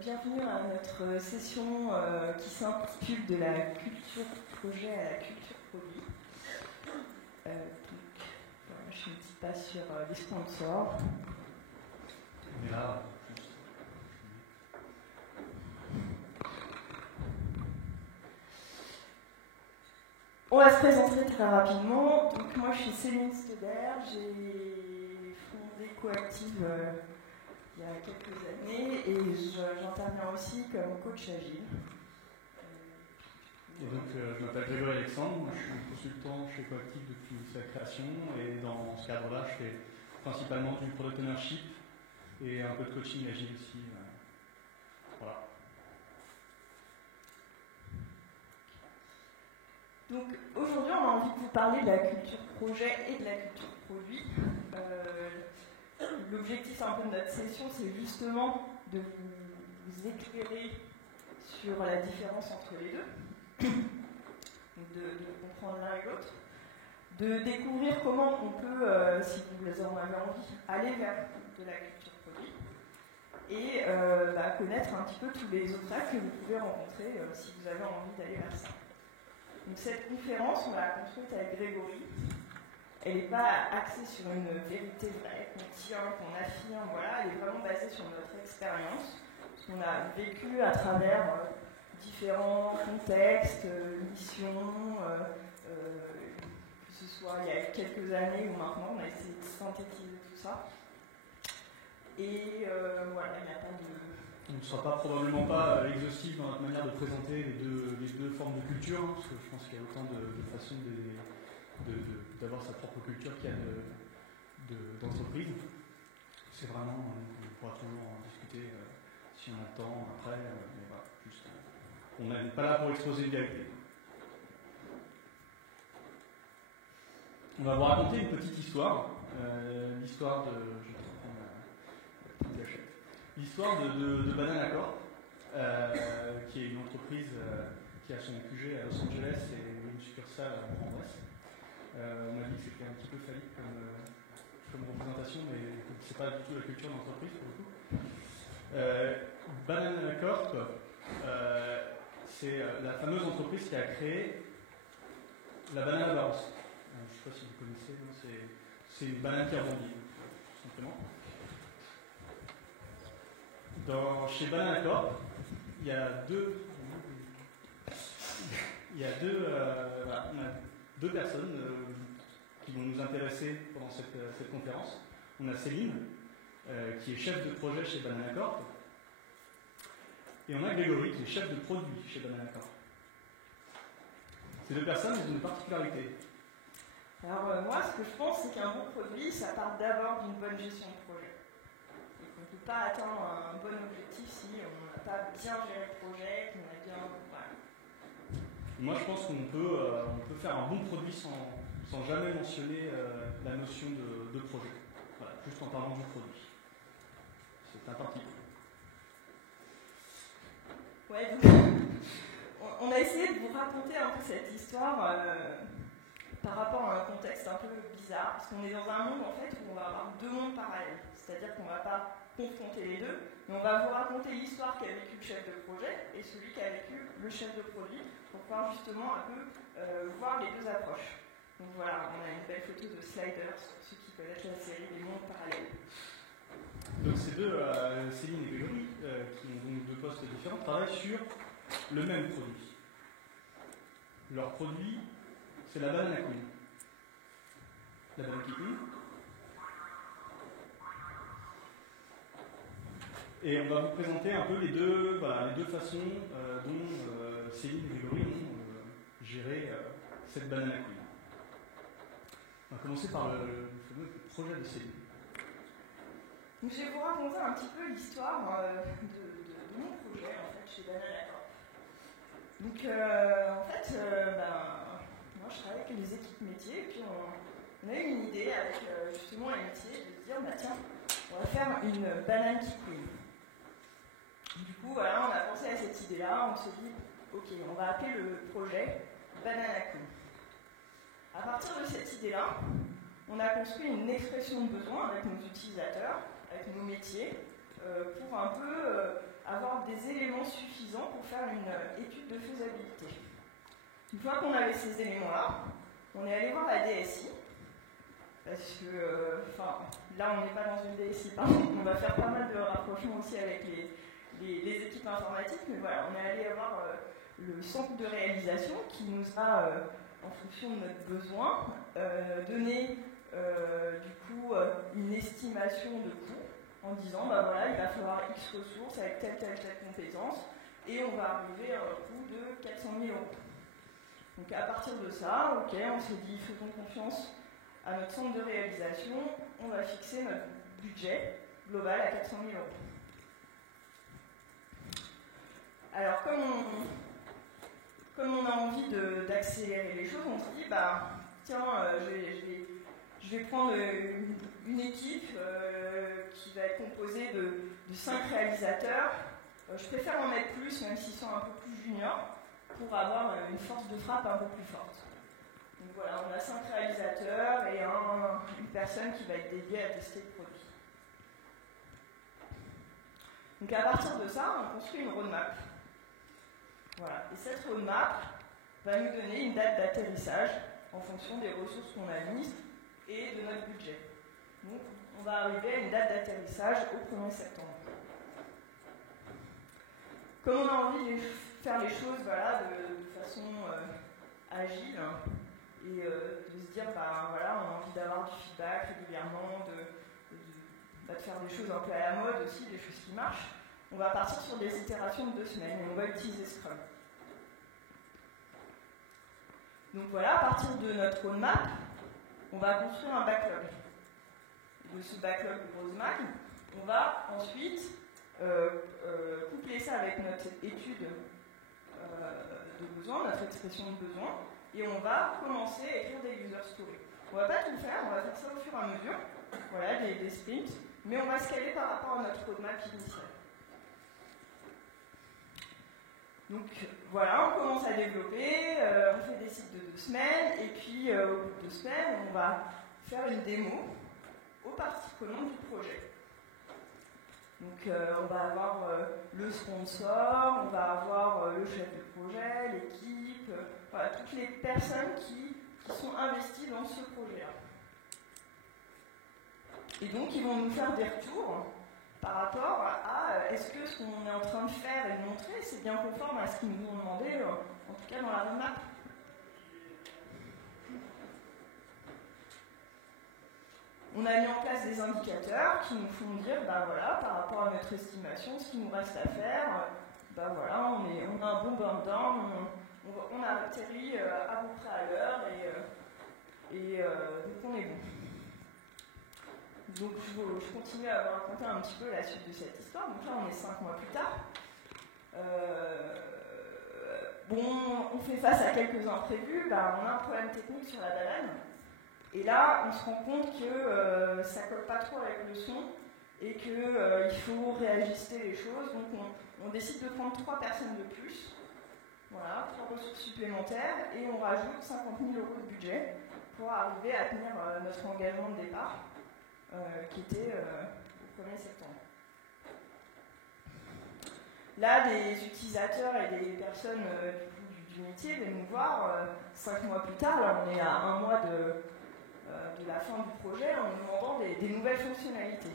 Bienvenue à notre session qui s'intitule de la culture projet à la culture produit. Donc, voilà, je ne dis pas sur les sponsors. On est là. On va se présenter très rapidement. Donc moi je suis Céline Steder, j'ai fondé Coactive il y a quelques années et j'interviens aussi comme coach agile. Et donc je m'appelle Grégory Alexandre, moi, je suis consultant chez Coactive depuis sa création et dans ce cadre-là je fais principalement du product ownership et un peu de coaching agile aussi. Voilà. Donc aujourd'hui, on a envie de vous parler de la culture projet et de la culture produit. L'objectif un peu de notre session, c'est justement de vous éclairer sur la différence entre les deux, de comprendre l'un et l'autre, de découvrir comment on peut, si vous en avez envie, aller vers de la culture produit et connaître un petit peu tous les obstacles que vous pouvez rencontrer si vous avez envie d'aller vers ça. Donc cette conférence, on l'a construite avec Grégory. Elle n'est pas axée sur une vérité vraie qu'on tient, qu'on affirme, voilà. Elle est vraiment basée sur notre expérience, ce qu'on a vécu à travers différents contextes, missions, que ce soit il y a quelques années ou maintenant, on a essayé de synthétiser tout ça. Et voilà, il n'y a pas de... On ne sera probablement pas exhaustif dans notre manière de présenter les deux formes de culture, hein, parce que je pense qu'il y a autant de façons d'avoir sa propre culture qu'il y a d'entreprise. C'est vraiment, on pourra toujours en discuter si on a le temps après, mais voilà, juste, on n'est pas là pour exposer une vérité. On va vous raconter une petite histoire, l'histoire de... Je vais te prendre la petite gâchette. L'histoire de Banana Corp, qui est une entreprise qui a son QG à Los Angeles et une succursale à Bourg-en-Bresse. On m'a dit que c'était un petit peu phallique comme représentation, mais c'est pas du tout la culture d'entreprise pour le coup. Banana Corp, c'est la fameuse entreprise qui a créé la Banana Bounce. Je ne sais pas si vous connaissez, c'est une banane qui rebondit, tout simplement. Chez Banana Corp, il y a deux personnes qui vont nous intéresser pendant cette conférence. On a Céline, qui est chef de projet chez Banana Corp, et on a Grégory, qui est chef de produit chez Banana Corp. Ces deux personnes ont une particularité. Alors moi, ce que je pense, c'est qu'un bon produit, ça part d'abord d'une bonne gestion de projet. On ne peut pas atteindre un bon objectif si on n'a pas bien géré le projet, qu'on a bien... Voilà. Moi, je pense qu'on peut faire un bon produit sans jamais mentionner la notion de projet. Voilà, juste en parlant du produit. C'est un parti pris. Ouais, donc, on a essayé de vous raconter un peu cette histoire par rapport à un contexte un peu bizarre, parce qu'on est dans un monde en fait où on va avoir deux mondes parallèles. C'est-à-dire qu'on ne va pas confronter les deux, mais on va vous raconter l'histoire qu'a vécu le chef de projet et celui qu'a vécu le chef de produit pour pouvoir justement un peu voir les deux approches. Donc voilà, on a une belle photo de Sliders pour ceux qui connaissent la série des mondes parallèles. Donc ces deux, Céline et Grégory, qui ont donc deux postes différents, travaillent sur le même produit. Leur produit, c'est la banane à couilles. La banane qui couille. Et on va vous présenter un peu les deux façons dont Céline et Grégory ont géré cette banane à couilles. On va commencer par le fameux projet de Céline. Donc, je vais vous raconter un petit peu l'histoire de mon projet en fait, chez Banana Corp. Donc moi je travaille avec les équipes métiers et puis on a eu une idée avec justement les métiers de se dire tiens, on va faire une banane qui couille. Du coup voilà, on a pensé à cette idée-là, on se dit ok, on va appeler le projet Banana Couille. À partir de cette idée-là, on a construit une expression de besoin avec nos utilisateurs, avec nos métiers, pour un peu avoir des éléments suffisants pour faire une étude de faisabilité. Une fois qu'on avait ces éléments-là, on est allé voir la DSI, parce que là on n'est pas dans une DSI, on va faire pas mal de rapprochements aussi avec les équipes informatiques, mais voilà, on est allé voir le centre de réalisation qui nous a, en fonction de notre besoin, donné du coup une estimation de coût en disant bah voilà, il va falloir X ressources avec telle compétence et on va arriver à un coût de 400 000 €. Donc à partir de ça, ok, on s'est dit faisons confiance à notre centre de réalisation, on va fixer notre budget global à 400 000 €. Alors comme on a envie d'accélérer les choses, on se dit bah tiens, je vais prendre une équipe qui va être composée de 5 réalisateurs. Je préfère en mettre plus, même s'ils sont un peu plus juniors, pour avoir une force de frappe un peu plus forte. Donc voilà, on a 5 réalisateurs et une personne qui va être dédiée à tester le produit. Donc à partir de ça, on construit une roadmap. Voilà. Et cette roadmap va nous donner une date d'atterrissage en fonction des ressources qu'on a mises et de notre budget. Donc on va arriver à une date d'atterrissage au 1er septembre. Comme on a envie de faire les choses voilà, de façon agile et de se dire bah, voilà, on a envie d'avoir du feedback régulièrement, de faire des choses un peu à la mode aussi, des choses qui marchent, on va partir sur des itérations de 2 semaines et on va utiliser Scrum. Donc voilà, à partir de notre roadmap, on va construire un backlog. De ce backlog de roadmap, on va ensuite coupler ça avec notre étude de besoin, notre expression de besoin, et on va commencer à écrire des user stories. On ne va pas tout faire, on va faire ça au fur et à mesure, voilà, des sprints, mais on va se caler par rapport à notre roadmap initial. Donc voilà, on commence à développer, on fait des cycles de 2 semaines, et puis au bout de 2 semaines, on va faire une démo aux parties prenantes du projet. Donc on va avoir le sponsor, on va avoir le chef de projet, l'équipe, voilà, toutes les personnes qui sont investies dans ce projet-là. Et donc ils vont nous faire des retours par rapport à est-ce que ce qu'on est en train de faire et de montrer, c'est bien conforme à ce qu'ils nous ont demandé, en tout cas dans la roadmap. On a mis en place des indicateurs qui nous font dire, bah voilà, par rapport à notre estimation, ce qu'il nous reste à faire, bah voilà, on a un bon burn down, on a atterri à peu près à l'heure et donc on est bon. Donc je continue à vous raconter un petit peu la suite de cette histoire. Donc là on est 5 mois plus tard. On fait face à quelques imprévus, bah, on a un problème technique sur la banane. Et là, on se rend compte que ça ne colle pas trop avec le son et qu'il faut réajuster les choses. Donc on décide de prendre 3 personnes de plus, voilà, 3 ressources supplémentaires, et on rajoute 50 000 € de budget pour arriver à tenir notre engagement de départ, qui était au 1er septembre. Là, des utilisateurs et des personnes du métier viennent nous voir 5 mois plus tard. Là, on est à 1 mois de la fin du projet en nous demandant des nouvelles fonctionnalités.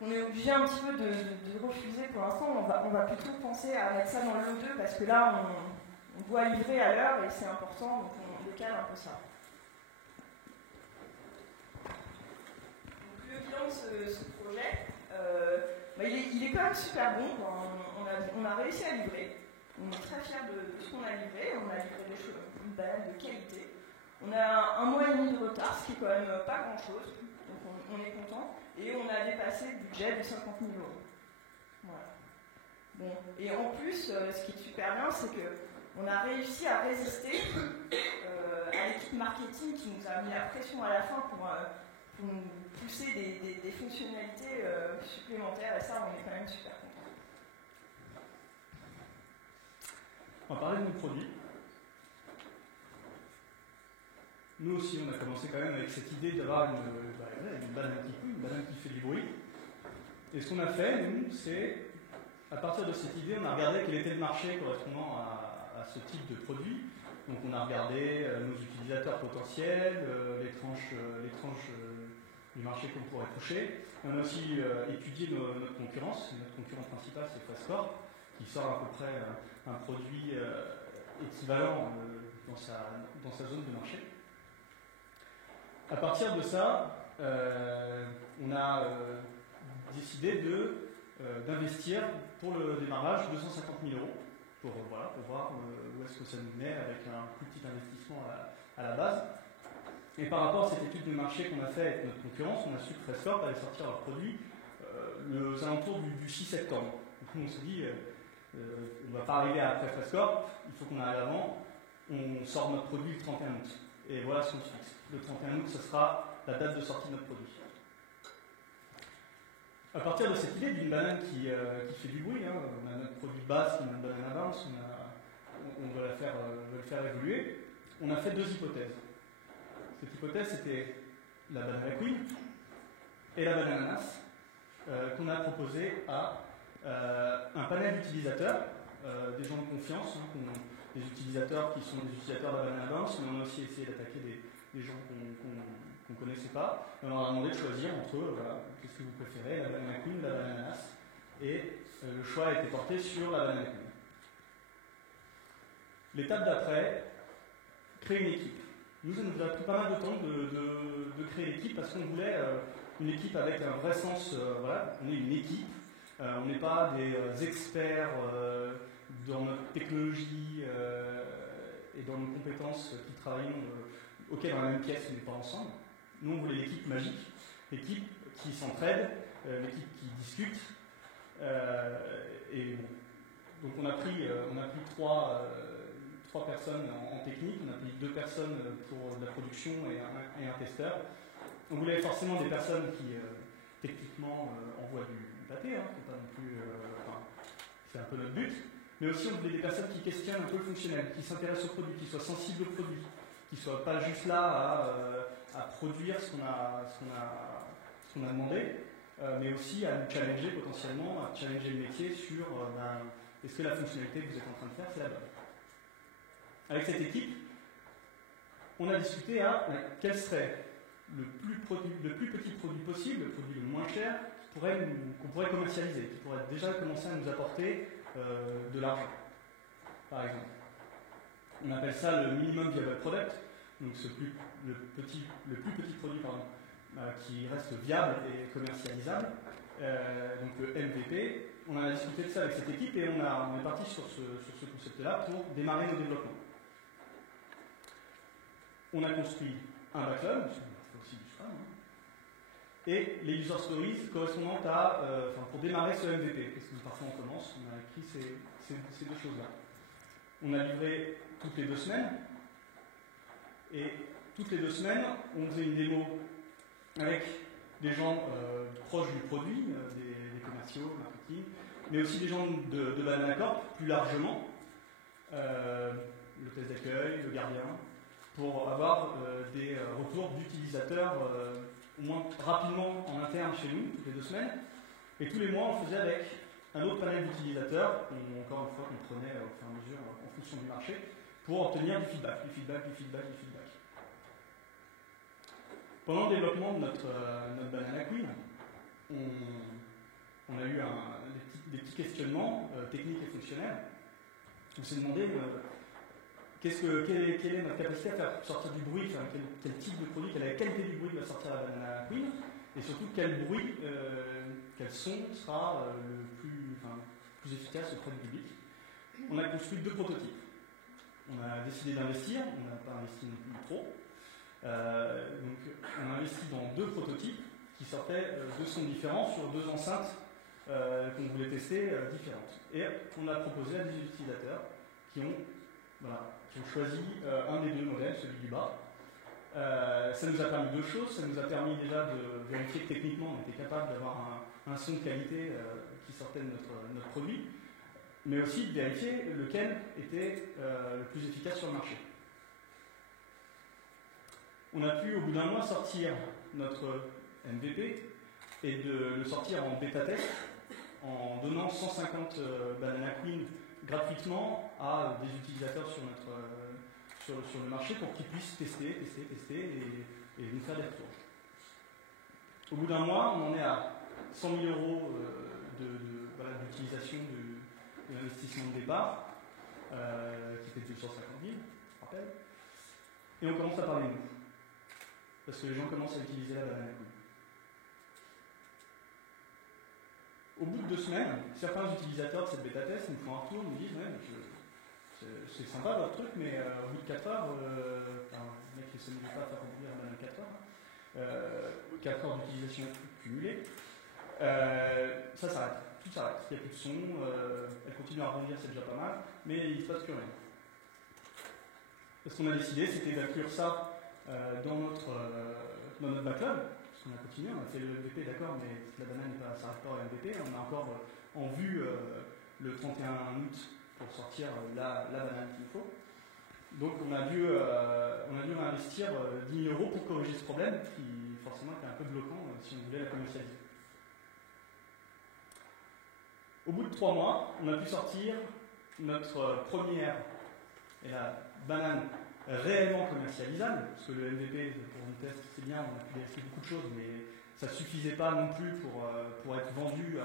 On est obligé un petit peu de refuser pour l'instant. On va plutôt penser à mettre ça dans le lot 2 parce que là, on doit livrer à l'heure et c'est important, donc on décale un peu ça. Donc, le bilan de ce projet, il est quand même super bon. On a réussi à livrer. On est très fiers de ce qu'on a livré. On a livré des choses, une banane de qualité. On a 1 mois et demi de retard, ce qui est quand même pas grand-chose. Donc on est content. Et on a dépassé le budget de 50 000 €. Voilà. Bon. Et en plus, ce qui est super bien, c'est qu'on a réussi à résister à l'équipe marketing qui nous a mis la pression à la fin pour nous pousser des fonctionnalités supplémentaires. Et ça, on est quand même super content. On va parler de nos produits. Nous aussi, on a commencé quand même avec cette idée d'avoir une banane qui fait du bruit. Et ce qu'on a fait, nous, c'est, à partir de cette idée, on a regardé quel était le marché correspondant à ce type de produit. Donc on a regardé nos utilisateurs potentiels, les tranches du marché qu'on pourrait toucher. On a aussi étudié notre concurrence. Notre concurrent principal, c'est Fastcore, qui sort à peu près un produit équivalent dans sa zone de marché. À partir de ça, on a décidé d'investir pour le démarrage 250 000 euros pour voir où est-ce que ça nous met avec un plus petit investissement à la base. Et par rapport à cette étude de marché qu'on a fait avec notre concurrence, on a su que Fastcore allait sortir leur produit aux alentours du 6 septembre. Donc nous, on s'est dit, on ne va pas arriver après Fastcore, il faut qu'on arrive avant, on sort notre produit le 31 août. Et voilà ce qu'on se fixe. Le 31 août, ce sera la date de sortie de notre produit. À partir de cette idée d'une banane qui fait du bruit, hein, on a notre produit de base qui est une banane à bounce, on veut le faire évoluer, on a fait deux hypothèses. Cette hypothèse, c'était la banane queen et la banane ananas, qu'on a proposé à un panel d'utilisateurs, des gens de confiance, hein, des utilisateurs qui sont des utilisateurs de la banane à bounce, mais on a aussi essayé d'attaquer des gens qu'on ne connaissait pas. Et on leur a demandé de choisir entre eux, qu'est-ce que vous préférez, la banane queen ou la banane ananas. Et le choix a été porté sur la banane queen. L'étape d'après, créer une équipe. Nous, ça nous a pris pas mal de temps de créer l'équipe parce qu'on voulait une équipe avec un vrai sens. On est une équipe, on n'est pas des experts dans notre technologie et dans nos compétences qui travaillons auxquelles dans la même pièce, mais pas ensemble. Nous, on voulait l'équipe magique, l'équipe qui s'entraide, l'équipe qui discute. Et bon. Donc on a pris trois personnes en technique, on a pris 2 personnes pour de la production et un testeur. On voulait forcément des personnes qui techniquement envoient du pâté, hein, c'est pas non plus, c'est un peu notre but, mais aussi on voulait des personnes qui questionnent un peu le fonctionnel, qui s'intéressent au produit, qui soient sensibles au produit, qui ne soient pas juste là à produire ce qu'on a demandé, mais aussi à nous challenger potentiellement, à challenger le métier sur est-ce que la fonctionnalité que vous êtes en train de faire, c'est la bonne. Avec cette équipe, on a discuté à quel serait le plus petit produit possible, le produit le moins cher, qu'on pourrait commercialiser, qui pourrait déjà commencer à nous apporter de l'argent, par exemple. On appelle ça le minimum viable product, donc le plus petit produit qui reste viable et commercialisable, donc le MVP. On a discuté de ça avec cette équipe et on est parti sur ce concept-là pour démarrer nos développements. On a construit un backlog, c'est aussi du Scrum, et les user stories correspondant pour démarrer ce MVP, parce que parfois on commence, on a écrit ces deux choses-là. On a livré toutes les 2 semaines, et toutes les 2 semaines, on faisait une démo avec des gens proches du produit, des commerciaux, marketing, mais aussi des gens de Banana Corp, plus largement, le test d'accueil, le gardien, pour avoir des retours d'utilisateurs au moins rapidement en interne chez nous, toutes les 2 semaines. Et tous les mois, on faisait avec un autre panel d'utilisateurs, encore une fois qu'on prenait au fur et à mesure en fonction du marché, pour obtenir du feedback. Pendant le développement de notre Banana Queen, on a eu des petits questionnements techniques et fonctionnels. On s'est demandé quelle est notre capacité à faire sortir du bruit, quel type de produit, quelle est la qualité du bruit qui va sortir la Banana Queen, et surtout quel son sera le plus efficace auprès du public. On a construit 2 prototypes. On a décidé d'investir, on n'a pas investi non plus trop. Donc on a investi dans 2 prototypes qui sortaient de sons différents sur 2 enceintes qu'on voulait tester différentes. Et on a proposé à des utilisateurs qui ont choisi un des 2 modèles, celui du bas. Ça nous a permis 2 choses. Ça nous a permis déjà de vérifier que techniquement on était capable d'avoir un son de qualité qui sortait de notre produit, mais aussi de vérifier lequel était le plus efficace sur le marché. On a pu au bout d'un mois sortir notre MVP et de le sortir en bêta test en donnant 150 Banana Queen gratuitement à des utilisateurs sur le marché pour qu'ils puissent tester et nous faire des retours. Au bout d'un mois, on en est à 100 000 euros d'utilisation de l'investissement de départ, qui était de 250 000, je rappelle. Et on commence à parler de nous. Parce que les gens commencent à utiliser la Banana Queen. Au bout de 2 semaines, certains utilisateurs de cette bêta test nous font un retour, nous disent ouais, c'est sympa votre truc, mais au bout de 4 heures, le mec ne se met pas à faire remplir la Banana 4 heures, 4 heures d'utilisation cumulée, ça s'arrête, tout s'arrête, il n'y a plus de son, elle continue à rebondir, c'est déjà pas mal, mais il ne se passe plus rien. Ce qu'on a décidé, c'était d'inclure ça dans notre backlog. On a continué, on a fait le MVP, d'accord, mais la banane ne s'arrête pas au MVP. On a encore en vue le 31 août pour sortir la banane qu'il faut. Donc on a dû investir 10 000 euros pour corriger ce problème qui forcément était un peu bloquant si on voulait la commercialiser. Au bout de 3 mois, on a pu sortir notre première banane réellement commercialisable, parce que le MVP pour une test c'est bien, on a pu tester beaucoup de choses, mais ça ne suffisait pas non plus pour être vendu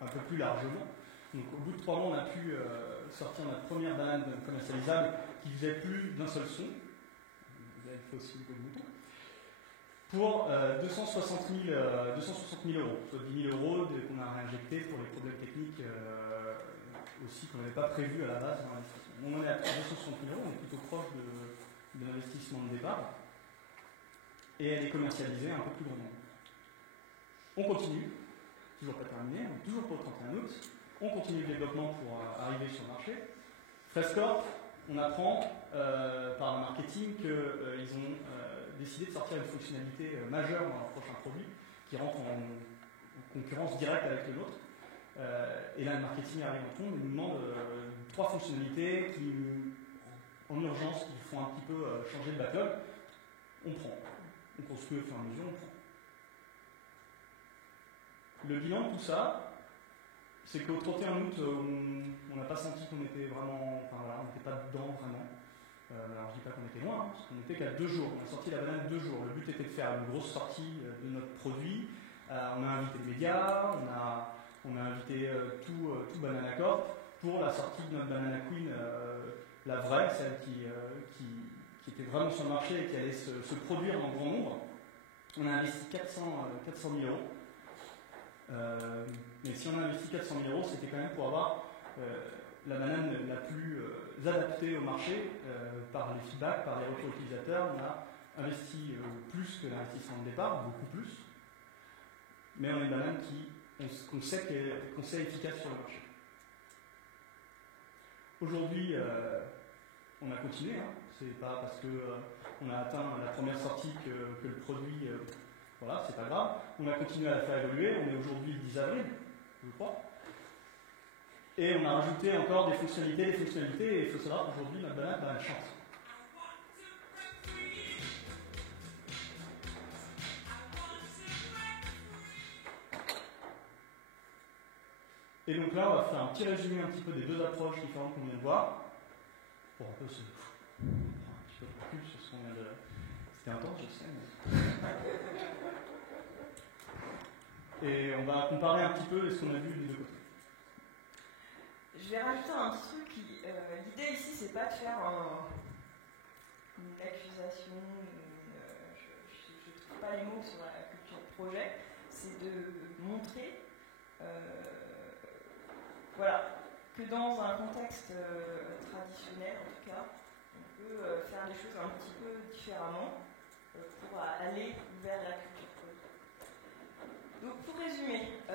un peu plus largement. Donc au bout de 3 mois, on a pu sortir notre première banane commercialisable qui faisait plus d'un seul son. Il faut aussi le bouton. Pour 260 000 euros, soit 10 000 euros qu'on a réinjecté pour les problèmes techniques aussi qu'on n'avait pas prévu à la base dans l'investissement. On en est à 260 000 euros, on est plutôt proche de l'investissement de départ. Et elle est commercialisée à un peu plus grand nombre. On continue, toujours pas terminé, toujours pour le 31 août. On continue le développement pour arriver sur le marché. Frescorp, on apprend par le marketing qu'ils ont décidé de sortir une fonctionnalité majeure dans leur prochain produit qui rentre en concurrence directe avec le nôtre. Et là, le marketing arrive en compte, il nous demande 3 fonctionnalités qui, en urgence, qui font un petit peu changer le backlog. On prend. On construit au fur et à mesure, on prend. Le bilan de tout ça, c'est qu'au 31 août, on n'a pas senti qu'on était vraiment. Enfin voilà, on n'était pas dedans vraiment. Alors je dis pas qu'on était loin, parce qu'on n'était qu'à 2 jours. On a sorti la banane 2 jours. Le but était de faire une grosse sortie de notre produit. On a invité les médias, on a invité tout Banana Corp pour la sortie de notre Banana Queen, la vraie, celle qui était vraiment sur le marché et qui allait se produire en grand nombre. On a investi 400 000 euros. Mais si on a investi 400 000 euros, c'était quand même pour avoir la banane la plus adaptée au marché par les feedbacks, par les retours utilisateurs. On a investi plus que l'investissement de départ, beaucoup plus. Mais on a une banane qu'on sait efficace sur le marché. Aujourd'hui, on a continué. C'est pas parce qu'on a atteint la première sortie que le produit. Voilà, c'est pas grave. On a continué à la faire évoluer. On est aujourd'hui le 10 avril, je crois. Et on a rajouté encore des fonctionnalités. Et il faut savoir qu'aujourd'hui, notre banane, elle chante. Et donc là, on va faire un petit résumé un petit peu des 2 approches différentes qu'on vient de voir. Pour un peu se prendre un petit peu de recul sur ce qu'on vient de. C'était intense, je sais. Mais... Et on va comparer un petit peu ce qu'on a vu des 2 côtés. Je vais rajouter un petit truc. L'idée ici, c'est pas de faire une accusation, je ne trouve pas les mots sur la culture de projet, c'est de montrer que dans un contexte traditionnel, en tout cas, on peut faire les choses un petit peu différemment pour aller vers la culture projet. Donc, pour résumer, on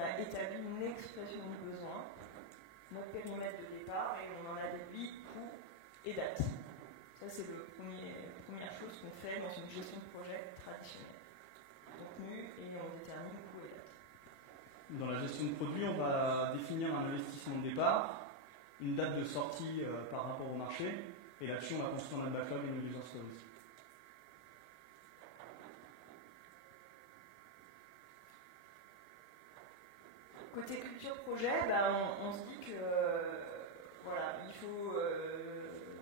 a établi une expression de besoin, notre périmètre de départ, et on en a déduit coût et date. Ça, c'est la première chose qu'on fait dans une gestion de projet traditionnelle. Contenu, et on détermine coût et date. Dans la gestion de produit, on va définir un investissement de départ, une date de sortie par rapport au marché, et là-dessus, on va construire un backlog et une user stories. côté culture projet, on se dit que voilà, il faut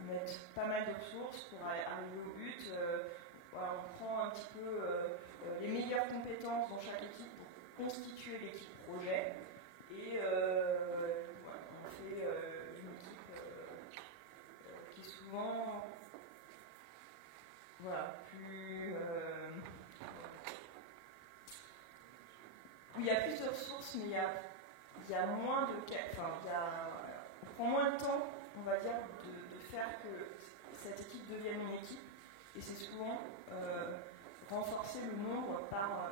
mettre pas mal de ressources pour arriver au but. Voilà, on prend un petit peu les meilleures compétences dans chaque équipe pour constituer l'équipe projet. Et voilà, on fait une équipe qui est souvent voilà, plus... où il y a plus de ressources, mais il y a moins de... Enfin, on prend moins de temps, on va dire, de faire que cette équipe devienne une équipe. Et c'est souvent renforcer le nombre par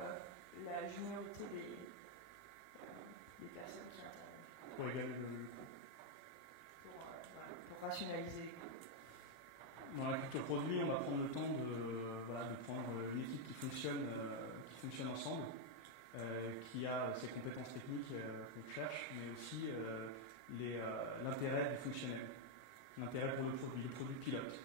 la juniorité des personnes qui interviennent. Pour égaler le coût. Pour rationaliser les coûts. Dans la culture produit, on va prendre le temps de prendre une équipe qui fonctionne ensemble, qui a ses compétences techniques qu'on cherche, mais aussi l'intérêt du fonctionnel, l'intérêt pour le produit pilote.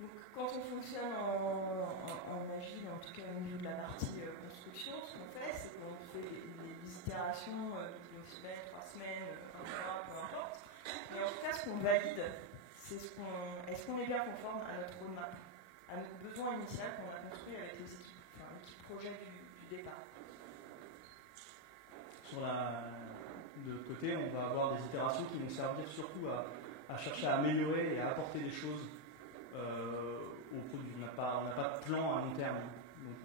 Donc, quand on fonctionne en agile, en tout cas au niveau de la partie construction, ce qu'on fait, c'est qu'on fait des itérations toutes les semaines, 3 semaines, un mois, peu importe. Mais en tout cas, ce qu'on valide, c'est est-ce qu'on est bien conforme à notre roadmap, à notre besoin initial qu'on a construit avec les équipes, enfin l'équipe projet du départ. De l'autre côté, on va avoir des itérations qui vont servir surtout à chercher à améliorer et à apporter des choses au produit. On n'a pas de plan à long terme. Donc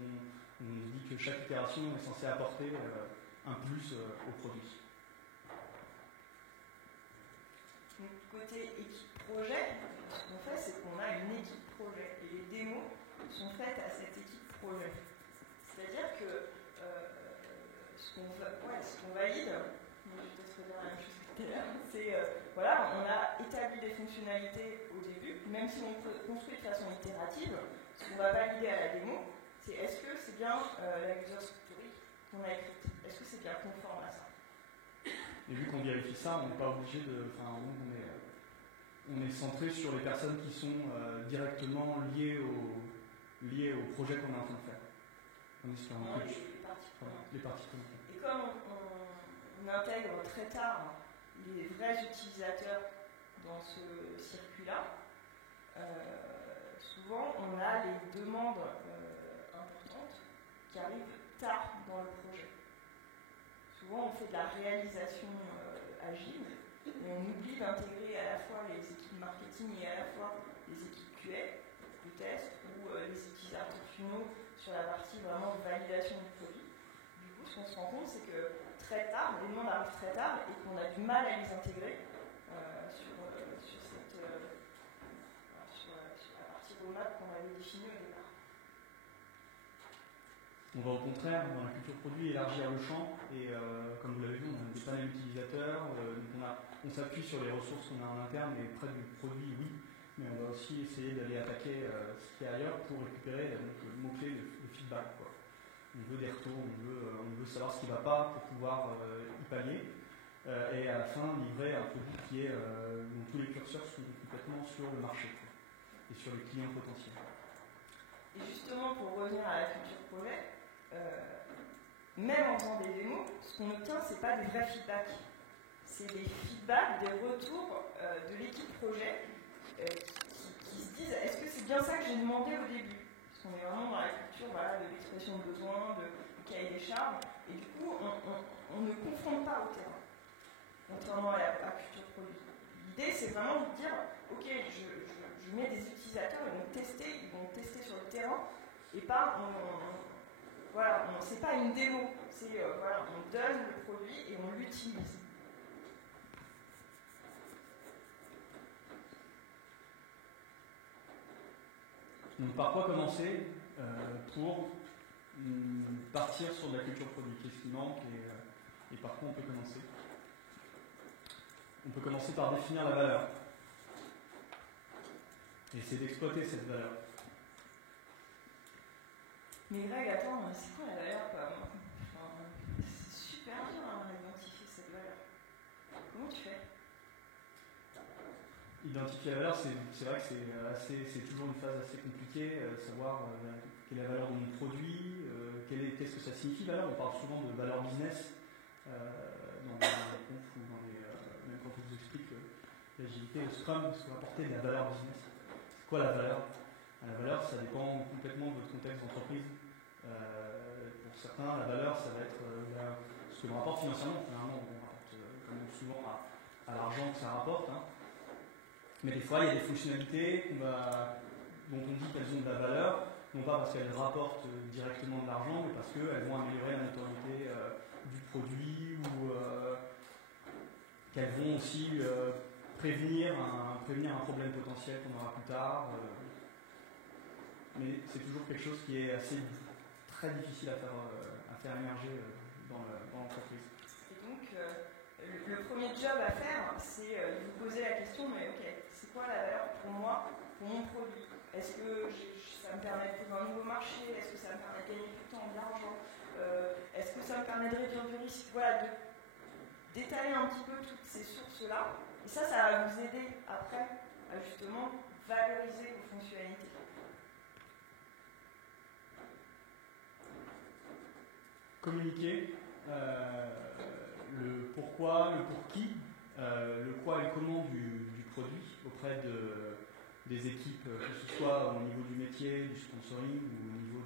on dit que chaque itération est censée apporter un plus au produit. Donc, côté équipe projet, ce qu'on fait, c'est qu'on a une équipe projet. Et les démos sont faites à cette équipe projet. C'est-à-dire que ce qu'on valide, je vais peut-être redire la même chose que tout à l'heure, c'est voilà, on a établi des fonctionnalités au début, même si on construit de façon itérative, ce qu'on va valider à la démo, c'est est-ce que c'est bien la user story qu'on a écrite, est-ce que c'est bien conforme à ça. Et vu qu'on vérifie ça, on n'est pas obligé de. Enfin, on est centré sur les personnes qui sont directement liées au projet qu'on est en train de faire. On est sur les parties prenantes. Et comme on intègre très tard les vrais utilisateurs dans ce circuit-là, souvent on a les demandes importantes qui arrivent tard dans le projet. Souvent on fait de la réalisation agile, mais on oublie d'intégrer à la fois les équipes marketing et à la fois les équipes QA, de test, ou les utilisateurs finaux sur la partie vraiment validation du produit. Du coup, ce qu'on se rend compte, c'est que très tard, les demandes arrivent très tard et qu'on a du mal à les intégrer sur la partie roadmap qu'on avait définie au départ. On va au contraire, dans la culture produit, élargir le champ et comme vous l'avez vu, on a des panels utilisateurs, on s'appuie sur les ressources qu'on a en interne et près du produit, oui, mais on va aussi essayer d'aller attaquer ce qu'il y a ailleurs pour récupérer le mot-clé, le feedback, quoi. On veut des retours, on veut savoir ce qui ne va pas pour pouvoir y pallier et à la fin livrer un produit qui est dont tous les curseurs sont complètement sur le marché, quoi, et sur les clients potentiels. Et justement, pour revenir à la culture projet, même en faisant des démos, ce qu'on obtient, ce n'est pas des vrais feedbacks. C'est des feedbacks, des retours de l'équipe projet qui se disent est-ce que c'est bien ça que j'ai demandé au début. Parce qu'on est vraiment dans la culture de l'expression de besoin, du cahier des charges, et du coup, on ne confronte pas au terrain, contrairement à la culture produit. L'idée, c'est vraiment de dire ok, je mets des utilisateurs, ils vont tester sur le terrain, et pas c'est pas une démo, c'est on donne le produit et on l'utilise. Donc par quoi commencer pour partir sur de la culture produit? Qu'est-ce qui manque et par quoi on peut commencer? On peut commencer par définir la valeur et essayer d'exploiter cette valeur. Mais Greg, attends, c'est quoi la valeur c'est super dur à identifier cette valeur. Comment tu fais? Identifier la valeur, c'est vrai que c'est toujours une phase assez compliquée, savoir quelle est la valeur de mon produit, qu'est-ce que ça signifie valeur. On parle souvent de valeur business dans les confs ou même quand on vous explique l'agilité, le Scrum, ce qu'on va apporter de la valeur business. C'est quoi la valeur? La valeur, ça dépend complètement de votre contexte d'entreprise. Pour certains, la valeur, ça va être ce que l'on rapporte financièrement. Finalement, on rapporte quand même souvent à l'argent que ça rapporte. Hein. Mais des fois, il y a des fonctionnalités dont on dit qu'elles ont de la valeur, non pas parce qu'elles rapportent directement de l'argent, mais parce qu'elles vont améliorer la notoriété du produit ou qu'elles vont aussi prévenir un problème potentiel qu'on aura plus tard. Mais c'est toujours quelque chose qui est très difficile à faire émerger dans l'entreprise. Et donc, le premier job à faire, c'est de vous poser la question, mais ok, c'est quoi la valeur pour moi, pour mon produit? Est-ce que ça me permet de trouver un nouveau marché? Est-ce que ça me permet de gagner du temps, de l'argent? Est-ce que ça me permet de réduire du risque? Voilà, de d'étaler un petit peu toutes ces sources-là. Et ça va vous aider après à justement valoriser vos fonctionnalités. Communiquer, le pourquoi, le pour qui, le quoi et le comment du produit auprès des équipes, que ce soit au niveau du métier, du sponsoring ou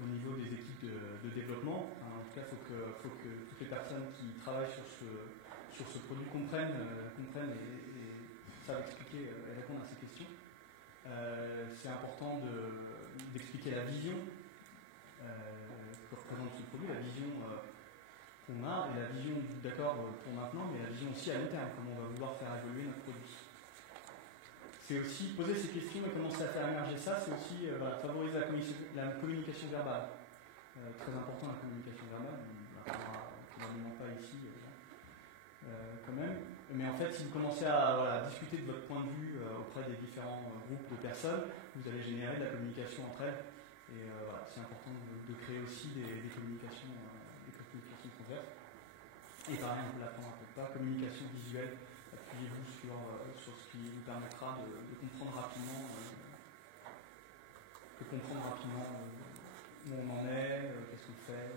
au niveau des équipes de développement. Enfin, en tout cas, il faut que toutes les personnes qui travaillent sur ce produit comprennent et savent expliquer et répondre à ces questions. C'est important d'expliquer la vision que représente ce produit, la vision qu'on a, et la vision, d'accord, pour maintenant, mais la vision aussi à long terme, comment on va vouloir faire évoluer notre produit. C'est aussi poser ces questions et commencer à faire émerger ça, c'est aussi favoriser la communication verbale. Très important la communication verbale, on ne la parlera probablement pas ici quand même. Mais en fait, si vous commencez à discuter de votre point de vue auprès des différents groupes de personnes, vous allez générer de la communication entre elles. Et c'est important de créer aussi des communications transverses. Et pareil, on ne l'apprendra peut-être pas, communication visuelle. Appuyez-vous sur ce qui vous permettra de comprendre rapidement où on en est, qu'est-ce qu'on fait.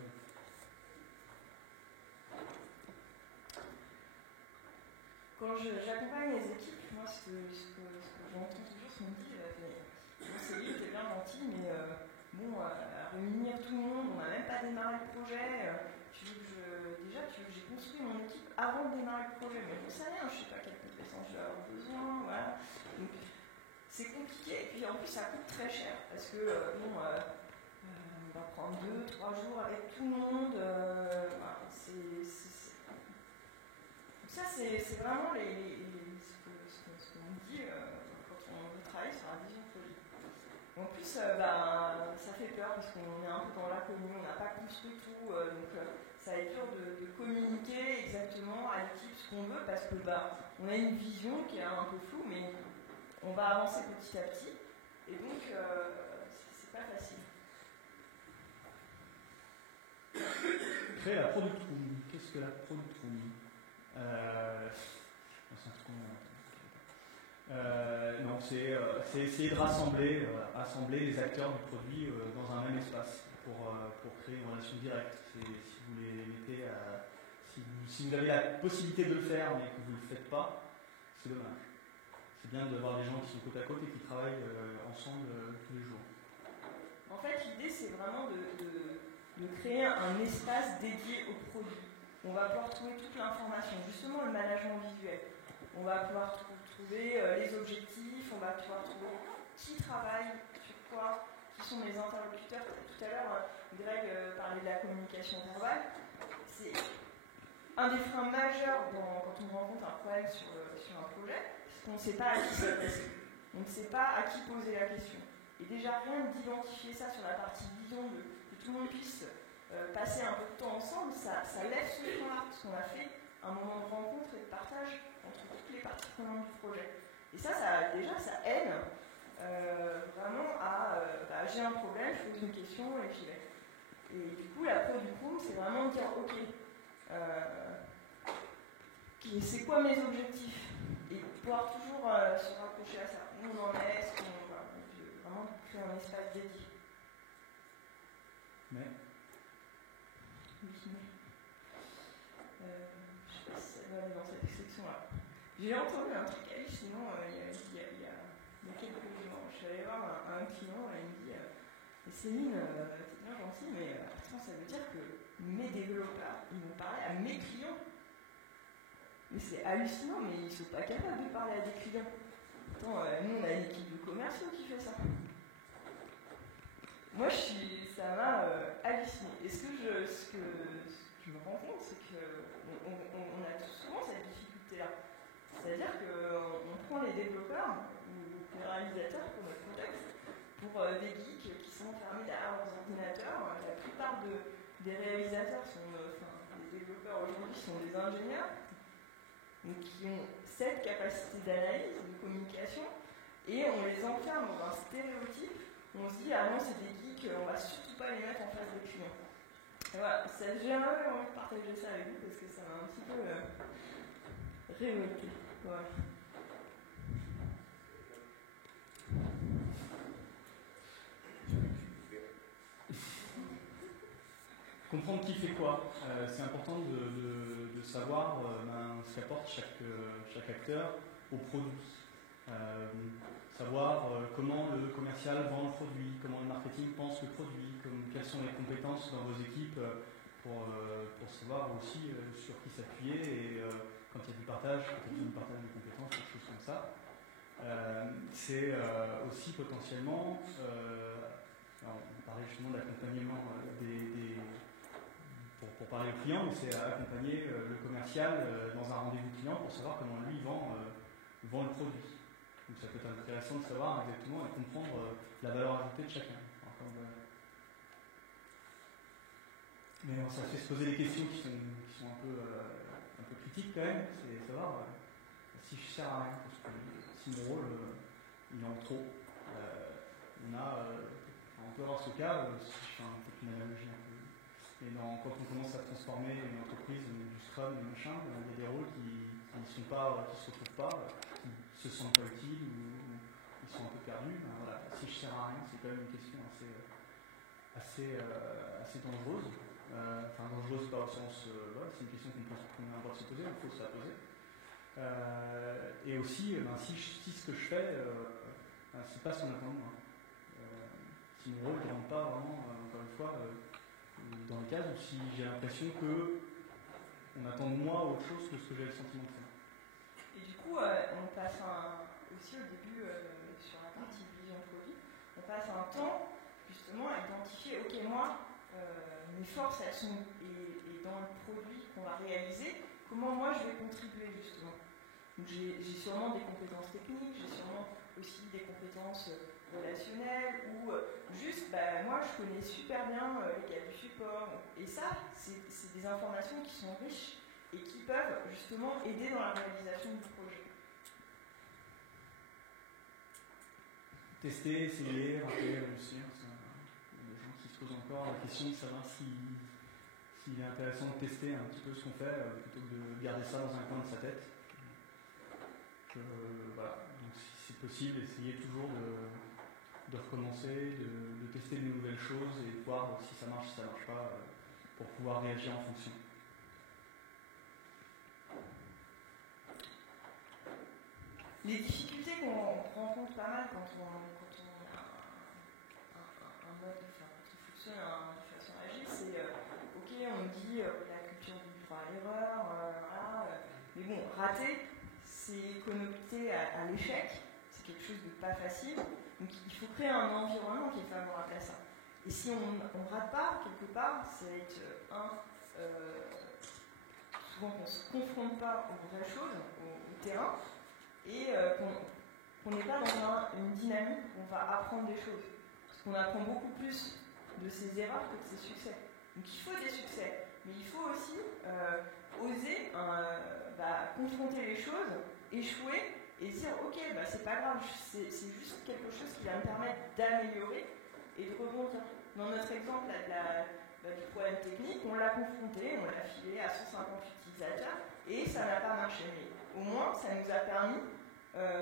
Quand j'accompagne les équipes, moi ce que j'entends toujours, c'est me dit c'est lui, t'es bien gentil, mais réunir tout le monde, on n'a même pas démarré le projet. Tu veux que j'ai construit mon équipe avant de démarrer le projet, mais je ne sais rien, je ne sais pas quelle compétence je vais avoir besoin, voilà. Donc c'est compliqué, et puis en plus ça coûte très cher, parce que on va prendre 2-3 jours avec tout le monde, voilà, Donc ça c'est vraiment ce qu'on dit quand on travaille sur la vision de projet. En plus, ça fait peur parce qu'on est un peu dans l'inconnu, on n'a pas construit tout, donc ça est dur de communiquer exactement à l'équipe ce qu'on veut parce que on a une vision qui est un peu floue, mais on va avancer petit à petit, et donc c'est pas facile. Créer la product room. Qu'est-ce que la product room? Non, c'est essayer de rassembler les acteurs du produit dans un même espace pour créer une relation directe. Si vous les mettez si vous avez la possibilité de le faire mais que vous ne le faites pas, c'est dommage. C'est bien d'avoir des gens qui sont côte à côte et qui travaillent ensemble tous les jours. En fait, l'idée c'est vraiment de créer un espace dédié au produit. On va pouvoir trouver toute l'information, justement le management visuel. On va pouvoir trouver les objectifs, on va pouvoir trouver qui travaille sur quoi, qui sont les interlocuteurs. Tout à l'heure, Greg parlait de la communication verbale. C'est un des freins majeurs quand on rencontre un problème sur un projet, c'est qu'on ne sait pas à qui s'adresser. On ne sait pas à qui poser la question. Et déjà, rien d'identifier ça sur la partie vision, que tout le monde puisse passer un peu de temps ensemble, ça lève ce frein-là, parce qu'on a fait un moment de rencontre et de partage entre toutes les parties prenantes du projet. Et ça aide vraiment à j'ai un problème, je pose une question et j'y vais. Et du coup, la product room, c'est vraiment dire ok, c'est quoi mes objectifs? Et pouvoir toujours se raccrocher à ça. Où on en est, ce qu'on va. Vraiment créer un espace dédié. Mais Oui, mais. Je sais pas si ça va aller dans cette section-là. J'ai entendu un truc hallucinant il y a quelques jours. Je suis allée voir un client et il me dit Céline, t'es bien gentil, mais attends, ça veut dire que mes développeurs, ils vont parler à mes clients. Mais c'est hallucinant, mais ils sont pas capables de parler à des clients. Attends, nous on a une équipe de commerciaux qui fait ça. Moi, ça m'a halluciné. Et ce que je me rends compte, c'est qu'on a souvent cette difficulté-là. C'est-à-dire qu'on prend les développeurs ou les réalisateurs pour notre contexte pour des geeks qui sont enfermés derrière leurs ordinateurs. La plupart des réalisateurs des développeurs aujourd'hui sont des ingénieurs donc qui ont cette capacité d'analyse, de communication, et on les enferme dans un stéréotype. On se dit, ah non, c'est des geeks, on va surtout pas les mettre en face des clients. Et voilà, j'aimerais envie de partager ça avec vous parce que ça m'a un petit peu révolté. Voilà. comprendre qui fait quoi. C'est important de savoir ce qu'apporte chaque acteur au produit. Savoir comment le commercial vend le produit, comment le marketing pense le produit, quelles sont les compétences dans vos équipes pour savoir aussi sur qui s'appuyer et quand il y a du partage, quand il y a du partage de compétences, quelque chose comme ça. C'est aussi potentiellement, alors on parlait justement d'accompagnement pour parler au client, mais c'est accompagner le commercial dans un rendez-vous client pour savoir comment lui vend le produit. Donc ça peut être intéressant de savoir exactement et comprendre la valeur ajoutée de chacun. Mais bon, ça fait se poser des questions qui sont un peu critiques quand même. C'est savoir si je sers à rien, parce que si mon rôle il est en trop. On peut avoir ce cas, si je fais une analogie un peu. Et quand on commence à transformer une entreprise, du Scrum, du machin, il y a des rôles qui ne se retrouvent pas, qui se sentent pas utiles ou ils sont un peu perdus. Voilà. Si je sers à rien, c'est quand même une question assez dangereuse. Dangereuse pas au sens, c'est une question qu'on a le droit de se poser, il faut se la poser. Et aussi, si ce que je fais, c'est pas ce qu'on attend de moi. Si mon rôle ne rentre pas vraiment, encore une fois, dans le cadre, ou si j'ai l'impression qu'on attend de moi autre chose que ce que j'ai le sentiment de faire. Et du coup, on passe aussi au début, sur la partie vision produit, on passe un temps justement à identifier, ok, moi, mes forces, elles sont et dans le produit qu'on va réaliser, comment moi je vais contribuer justement. Donc j'ai sûrement des compétences techniques, j'ai sûrement aussi des compétences relationnelles ou juste, moi je connais super bien les cas du support. Et ça, c'est des informations qui sont riches et qui peuvent justement aider dans la réalisation du projet. Tester, essayer, rater, réussir. Il y a des gens qui se posent encore la question de savoir s'il est intéressant de tester un petit peu ce qu'on fait plutôt que de garder ça dans un coin de sa tête. Voilà. Donc si c'est possible, essayez toujours de recommencer, de tester de nouvelles choses et de voir si ça marche, si ça ne marche pas, pour pouvoir réagir en fonction. Les difficultés qu'on rencontre pas mal quand on a un mode qui fonctionne de façon agile, c'est ok, on dit la culture du droit à l'erreur, voilà, mais bon, rater, c'est connecté à l'échec, c'est quelque chose de pas facile, donc il faut créer un environnement qui est favorable à ça. Et si on ne rate pas, quelque part, ça va être souvent qu'on ne se confronte pas aux vraies choses, au terrain, et qu'on n'est pas dans une dynamique où on va apprendre des choses. Parce qu'on apprend beaucoup plus de ses erreurs que de ses succès. Donc il faut des succès, mais il faut aussi oser confronter les choses, échouer et dire ok, c'est pas grave, c'est juste quelque chose qui va me permettre d'améliorer et de rebondir. Dans notre exemple du problème technique, on l'a confronté, on l'a filé à 150 utilisateurs et ça n'a pas marché. Mais au moins, ça nous a permis,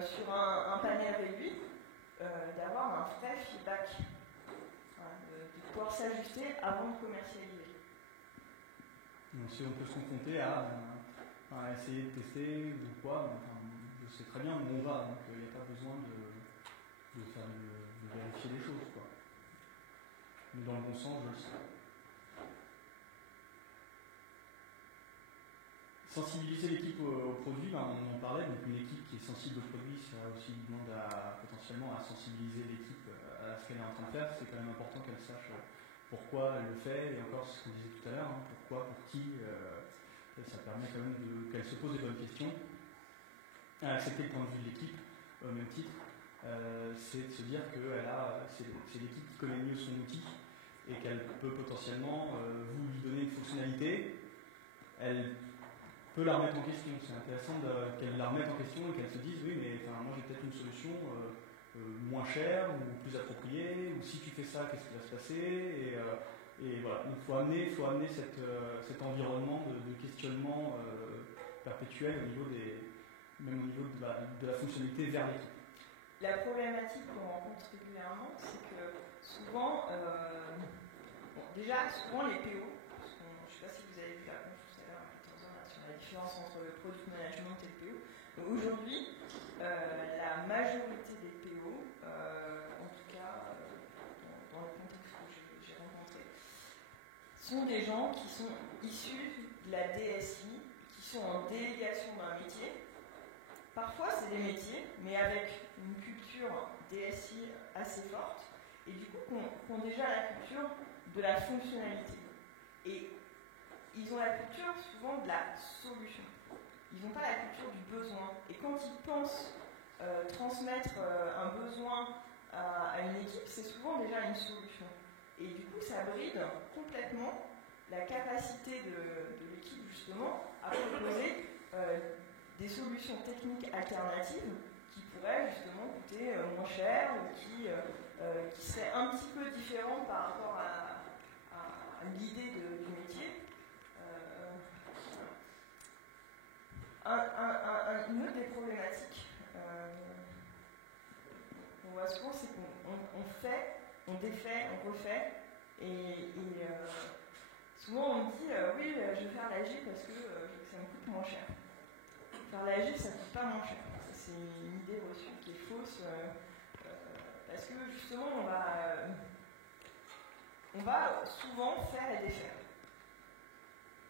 sur un panel réduit, d'avoir un vrai feedback, voilà, de pouvoir s'ajuster avant de commercialiser. Donc si on peut se confronter à essayer de tester ou quoi, je sais très bien où on va, donc il n'y a pas besoin de vérifier les choses, quoi. Mais dans le bon sens, je le sais. Sensibiliser l'équipe au produit, on en parlait, donc une équipe qui est sensible au produit, ça aussi demande potentiellement à sensibiliser l'équipe à ce qu'elle est en train de faire. C'est quand même important qu'elle sache pourquoi elle le fait, et encore ce qu'on disait tout à l'heure, pourquoi, pour qui, ça permet quand même qu'elle se pose les bonnes questions, à accepter le point de vue de l'équipe, au même titre, c'est de se dire que c'est l'équipe qui connaît mieux son outil, et qu'elle peut potentiellement vous lui donner une fonctionnalité, elle peut la remettre en question. C'est intéressant qu'elle la remette en question et qu'elle se dise oui, mais moi j'ai peut-être une solution moins chère ou plus appropriée, ou si tu fais ça, qu'est-ce qui va se passer, et voilà. Donc il faut amener cet environnement de questionnement perpétuel même au niveau de la fonctionnalité vers l'équipe. La problématique qu'on rencontre régulièrement, c'est que souvent, souvent les PO, je ne sais pas si vous avez vu la conf tout à l'heure à 14h sur la différence entre le product management et le PO. Aujourd'hui, la majorité des PO, en tout cas dans le contexte que j'ai rencontré, sont des gens qui sont issus de la DSI, qui sont en délégation d'un métier. Parfois, c'est des métiers, mais avec une culture DSI assez forte, et du coup, qui ont déjà la culture de la fonctionnalité. Et ils ont la culture souvent de la solution. Ils n'ont pas la culture du besoin. Et quand ils pensent transmettre un besoin à une équipe, c'est souvent déjà une solution. Et du coup, ça bride complètement la capacité de l'équipe, justement, à proposer des solutions techniques alternatives qui pourraient justement coûter moins cher ou qui seraient un petit peu différentes par rapport à l'idée du métier. Une autre des problématiques qu'on voit souvent, c'est qu'on fait, on défait, on refait, et souvent on me dit oui, je vais faire l'agile parce que ça me coûte moins cher. Faire l'agile, ça ne coûte pas moins cher. C'est une idée reçue qui est fausse parce que justement on va souvent faire et défaire.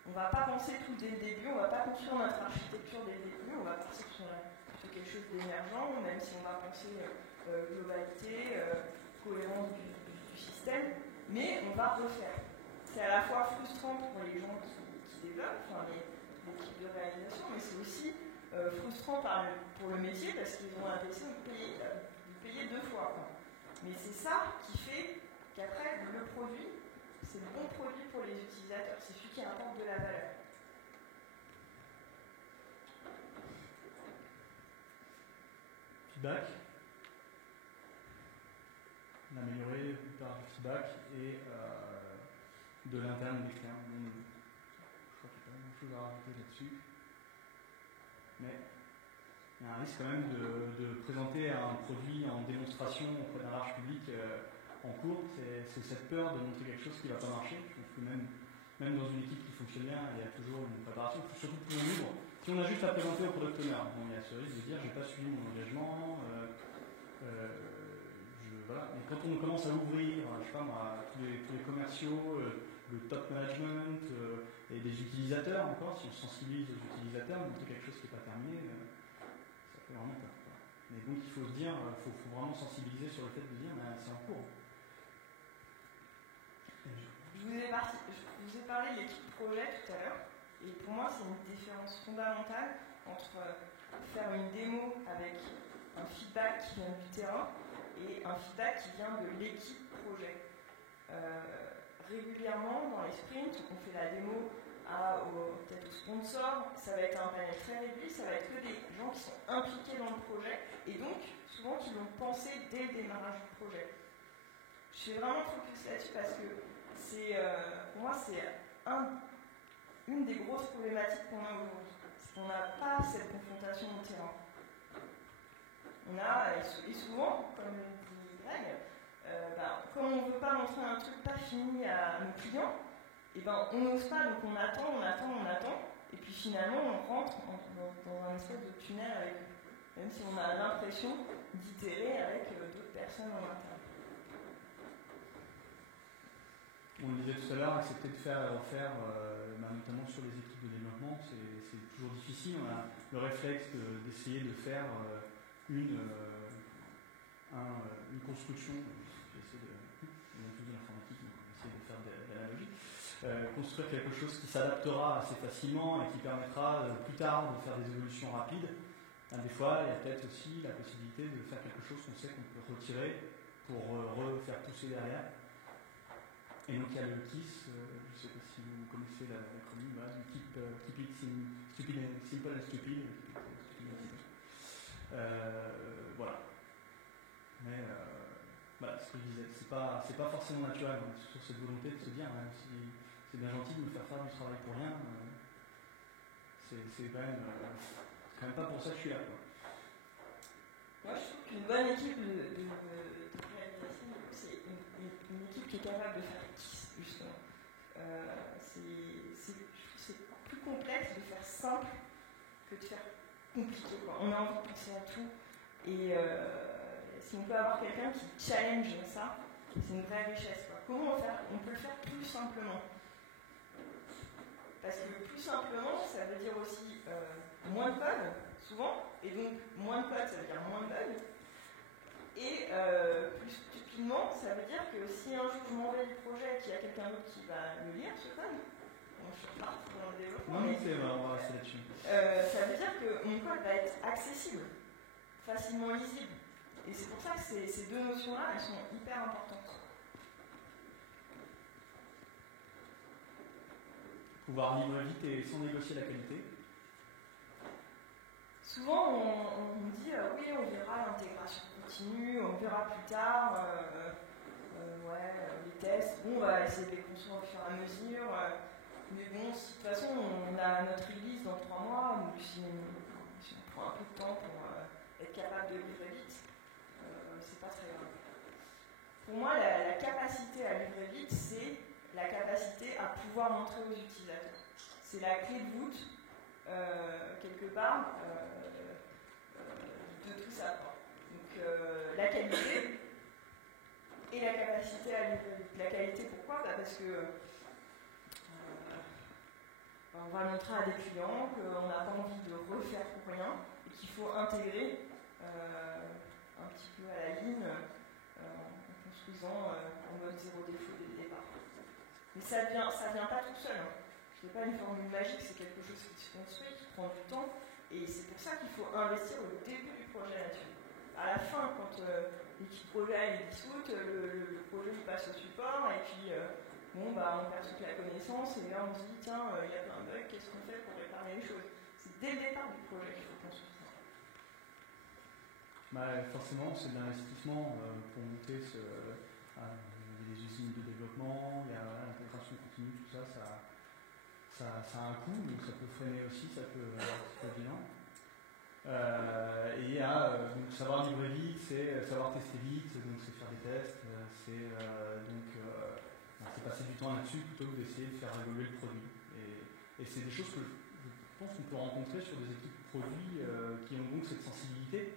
On ne va pas penser tout dès le début, on ne va pas construire notre architecture dès le début, on va penser sur quelque chose d'émergent, même si on va penser globalité, cohérence du système, mais on va refaire. C'est à la fois frustrant pour les gens qui développent, l'équipe de réalisation, mais c'est aussi frustrant pour le métier parce qu'ils ont l'impression de payer deux fois. Quoi. Mais c'est ça qui fait qu'après, le produit, c'est le bon produit pour les utilisateurs, c'est celui qui apporte de la valeur. Feedback. Améliorer par du feedback et de l'interne et de l'externe. Je crois qu'il n'y a pas grand-chose à rajouter là-dessus. Mais il y a un risque quand même de présenter un produit en démonstration auprès d'un large public en cours. C'est cette peur de montrer quelque chose qui ne va pas marcher. Je trouve que même dans une équipe qui fonctionne bien, il y a toujours une préparation, surtout pour le libre. Si on a juste à présenter au product owner, il y a ce risque de dire j'ai pas suivi mon engagement, voilà. Mais quand on commence à ouvrir, je sais pas moi, tous les commerciaux, le top management et des utilisateurs encore, si on sensibilise aux utilisateurs, montrer quelque chose qui n'est pas terminé, ça fait vraiment peur. Quoi. Mais donc il faut se dire, faut vraiment sensibiliser sur le fait de dire c'est en cours. Je vous ai parlé de l'équipe projet tout à l'heure, et pour moi c'est une différence fondamentale entre faire une démo avec un feedback qui vient du terrain et un feedback qui vient de l'équipe projet. Régulièrement dans les sprints, on fait la démo peut-être aux sponsors, ça va être un panel très réduit, ça va être que des gens qui sont impliqués dans le projet et donc souvent qui l'ont pensé dès le démarrage du projet. Je suis vraiment focus là-dessus parce que pour moi c'est une des grosses problématiques qu'on a aujourd'hui. qu'on n'a pas cette confrontation au terrain. On a, et souvent, comme le dit Greg, quand on ne veut pas montrer un truc pas fini à nos clients, et on n'ose pas, donc on attend, et puis finalement on rentre dans un espèce de tunnel avec eux, même si on a l'impression d'itérer avec d'autres personnes en interne. On le disait tout à l'heure, accepter de faire et refaire, notamment sur les équipes de développement, c'est toujours difficile. On a le réflexe d'essayer de faire une construction. J'essaie de l'informatique, donc on essaie de faire de l'analogie. Construire quelque chose qui s'adaptera assez facilement et qui permettra plus tard de faire des évolutions rapides. Des fois, il y a peut-être aussi la possibilité de faire quelque chose qu'on sait qu'on peut retirer pour refaire pousser derrière. Et donc il y a le KISS, je ne sais pas si vous connaissez l'acronyme, Keep It Simple and Stupid. Voilà. Mais voilà, ce que je disais, c'est pas forcément naturel, sur cette volonté de se dire, si c'est bien gentil de me faire faire du travail pour rien, c'est quand même pas pour ça que je suis là. Quoi. Moi je trouve qu'une bonne équipe de réalisation, c'est une équipe qui est capable de faire KISS, justement. C'est plus complexe de faire simple que de faire compliqué. Quoi. On a envie de penser à tout. Et si on peut avoir quelqu'un qui challenge ça, c'est une vraie richesse. Quoi. Comment faire? On peut le faire plus simplement. Parce que plus simplement, ça veut dire aussi moins de code, souvent. Et donc, moins de code, ça veut dire moins de bugs. Et plus stupidement, ça veut dire que si un jour je m'en vais du projet et qu'il y a quelqu'un d'autre qui va le lire, ce code, je suis repartie dans le développement. Non, mais c'est vrai, on va rester là-dessus. Ça veut dire que mon code va être accessible, facilement lisible. Et c'est pour ça que ces deux notions-là, elles sont hyper importantes. Pouvoir livrer vite et sans négocier la qualité. Souvent, on dit oui, on verra l'intégration continue, on verra plus tard, les tests, on va essayer de les construire au fur et à mesure. Mais bon, si de toute façon, on a notre release dans 3 mois, ou si on prend un peu de temps pour être capable de livrer vite, c'est pas très grave. Pour moi, la capacité à livrer vite, c'est la capacité à pouvoir montrer aux utilisateurs. C'est la clé de voûte, quelque part, de tout ça. Donc, la qualité et la capacité à livrer vite. La qualité, pourquoi? Parce que on va montrer à des clients qu'on n'a pas envie de refaire pour rien et qu'il faut intégrer un petit peu à la ligne en construisant en mode zéro défaut dès le départ. Mais ça vient pas tout seul. Ce n'est pas une formule magique, c'est quelque chose qui se construit, qui prend du temps. Et c'est pour ça qu'il faut investir au début du projet là-dessus. À la fin, quand l'équipe projet est dissoute, le projet il passe au support et puis on perd toute la connaissance et là on se dit tiens, il y a plein de bugs, qu'est-ce qu'on fait pour réparer les choses? C'est dès le départ du projet qu'il faut construire ça. Forcément, c'est de l'investissement pour monter les usines de développement, il y a l'intégration continue, tout ça a un coût, donc ça peut freiner aussi, ça peut être bien. Et il y a donc savoir livrer vite, c'est savoir tester vite, donc c'est faire des tests, c'est passer du temps là-dessus plutôt que d'essayer de faire évoluer le produit. Et c'est des choses que je pense qu'on peut rencontrer sur des équipes produits qui ont donc cette sensibilité,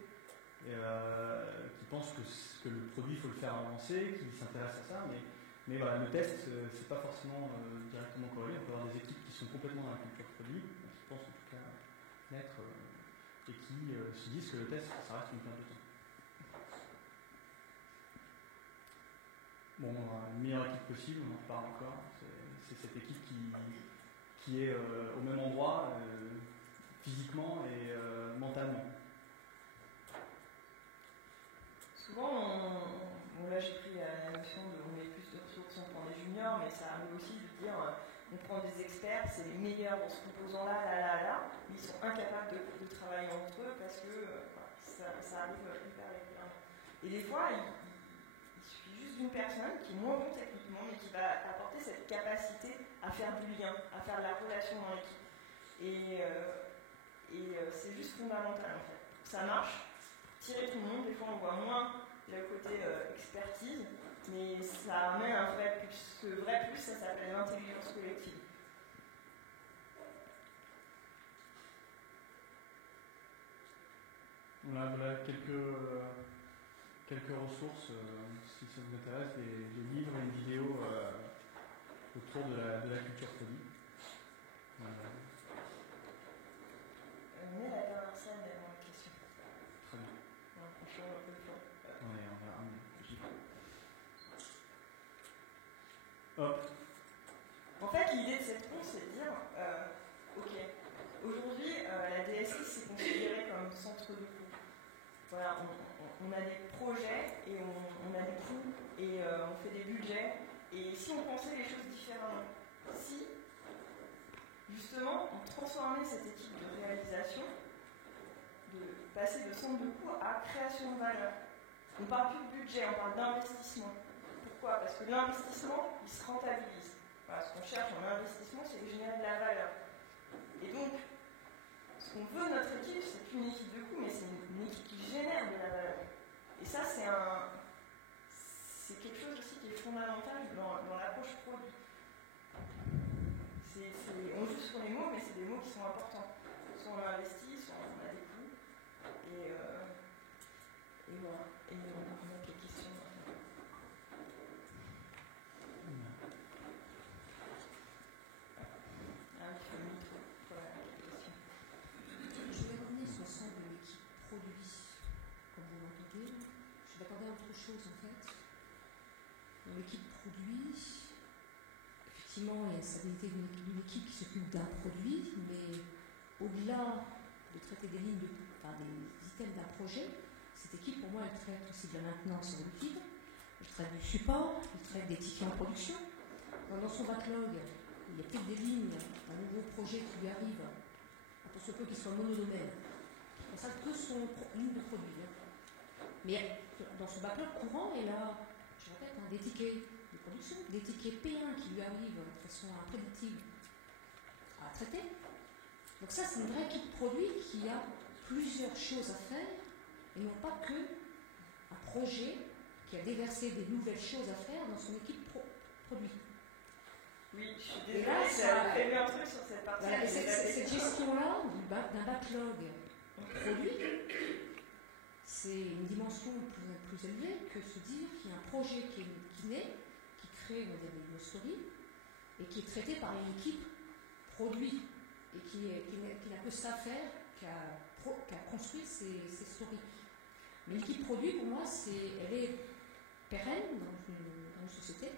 qui pensent que le produit, il faut le faire avancer, qui s'intéressent à ça, mais voilà, le test, c'est pas forcément directement corrélé. On peut avoir des équipes qui sont complètement dans la culture produit, qui pensent en tout cas l'être, et qui se disent que le test, ça reste une perte de temps. Bon, une meilleure équipe possible, on en parle encore. C'est cette équipe qui est au même endroit, physiquement et mentalement. Souvent, là j'ai pris la notion de on met plus de ressources, on prend des juniors, mais ça arrive aussi de dire on prend des experts, c'est les meilleurs dans ce composant-là, mais ils sont incapables de travailler entre eux parce que ça arrive hyper régulièrement. Et des fois, il suffit juste d'une personne qui est moins bon techniquement, mais qui va apporter cette capacité à faire du lien, à faire de la relation dans l'équipe. Et Et c'est juste fondamental en fait. Ça marche, tirer tout le monde, des fois on voit moins le côté expertise, mais ça amène un vrai plus. Ce vrai plus, ça s'appelle l'intelligence collective. Voilà quelques ressources, si ça vous intéresse, des livres et des vidéos autour de la culture produit. On est la dernière scène avant la question. Très bien. Non, on change un peu le plan. Hop. En fait, l'idée de cette course, c'est de dire, ok, aujourd'hui, la DSI, c'est considéré comme centre de coût. Voilà, on a des projets et on a des coûts et on fait des budgets. Et si on pensait les choses différemment, si justement on transformait cette équipe de réalisation, de passer de centre de coût à création de valeur. On ne parle plus de budget, on parle d'investissement. Pourquoi ? Parce que l'investissement, il se rentabilise. Voilà, ce qu'on cherche en investissement, c'est de générer de la valeur. Et donc, ce qu'on veut notre équipe, c'est plus une équipe de coût, mais c'est une équipe qui génère de la valeur. Et ça, c'est quelque chose aussi qui est fondamental dans l'approche produit. On joue sur les mots, mais c'est des mots qui sont importants. Soit on investit, soit on a des coûts. Et voilà. Et on a quelques questions. Je vais revenir sur le sens de l'équipe produit, comme vous l'entendez. Je vais aborder autre chose en fait. Dans l'équipe produit, effectivement, il y a la stabilité d'une équipe qui s'occupe d'un produit, mais au-delà de traiter des lignes, des items d'un projet, cette équipe pour moi elle traite aussi de la maintenance évolutive, elle traite du support, elle traite des tickets en production. Dans son backlog, il y a peut-être des lignes, un nouveau projet qui lui arrive, pour ce peu qu'il soit monodomaine. On ça que son ligne de produit. Mais dans son backlog courant, elle a, je répète, des tickets de production, des tickets P1 qui lui arrivent de façon imprédictible à traiter. Donc ça, c'est une vraie équipe produit qui a plusieurs choses à faire et non pas que un projet qui a déversé des nouvelles choses à faire dans son équipe produit. Oui, je suis désolée, j'ai prévu un truc sur cette partie. Voilà, cette gestion-là d'un backlog produit, c'est une dimension plus élevée que se dire qu'il y a un projet qui naît, qui crée une story, et qui est traité par une équipe produit, et qui n'a que ça à faire qu'à construire ces stories. Mais l'équipe produit, pour moi, elle est pérenne dans une société,